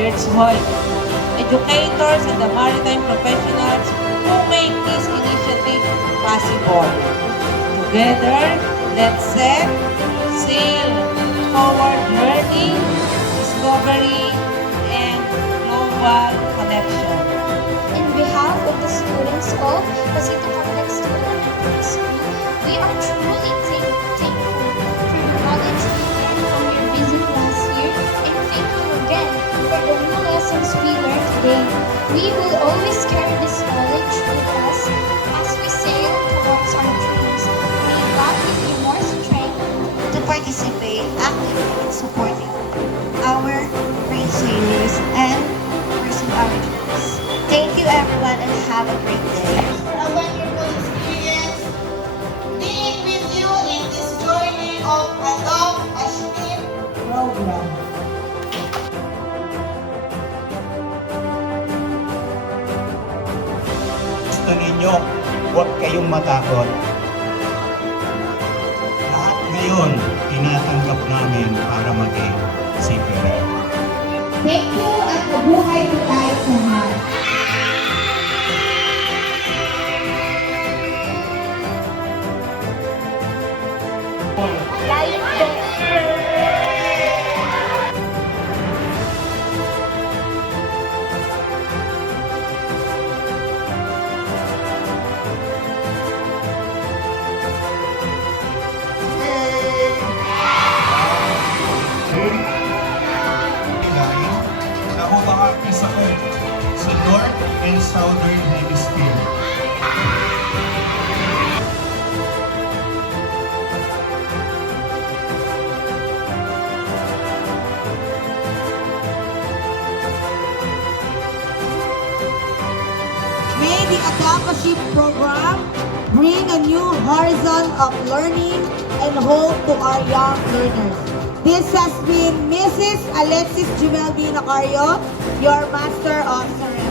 Dirtshoy, educators and the maritime professionals who make this initiative possible. Together, let's set sail toward learning, discovery, and global connection. In behalf of the students of Pasito Public Student School, we are truly thankful for the knowledge we learned from your busy last year, and thank you again for the new lessons we learned today. We will always carry this knowledge with us as we sail towards our dreams. May God give you more strength to participate actively in supporting our great sailors and pursue our dreams. Thank you everyone and have a great day. For a wonderful experience being with you in this journey of Adopt a Ship program. Gusto ninyo, huwag kayong matakot. Lahat ngayon, tinatanggap namin para maging seafarer. Thank you at mabuhay po tayo sa lahat. Nahubahagi sa North and Southern Hemisphere. May the Adaptaship program bring a new horizon of learning and hope to our young learners. This has been Mrs. Alexis Jumel B. Nacario, your Master of Ceremony.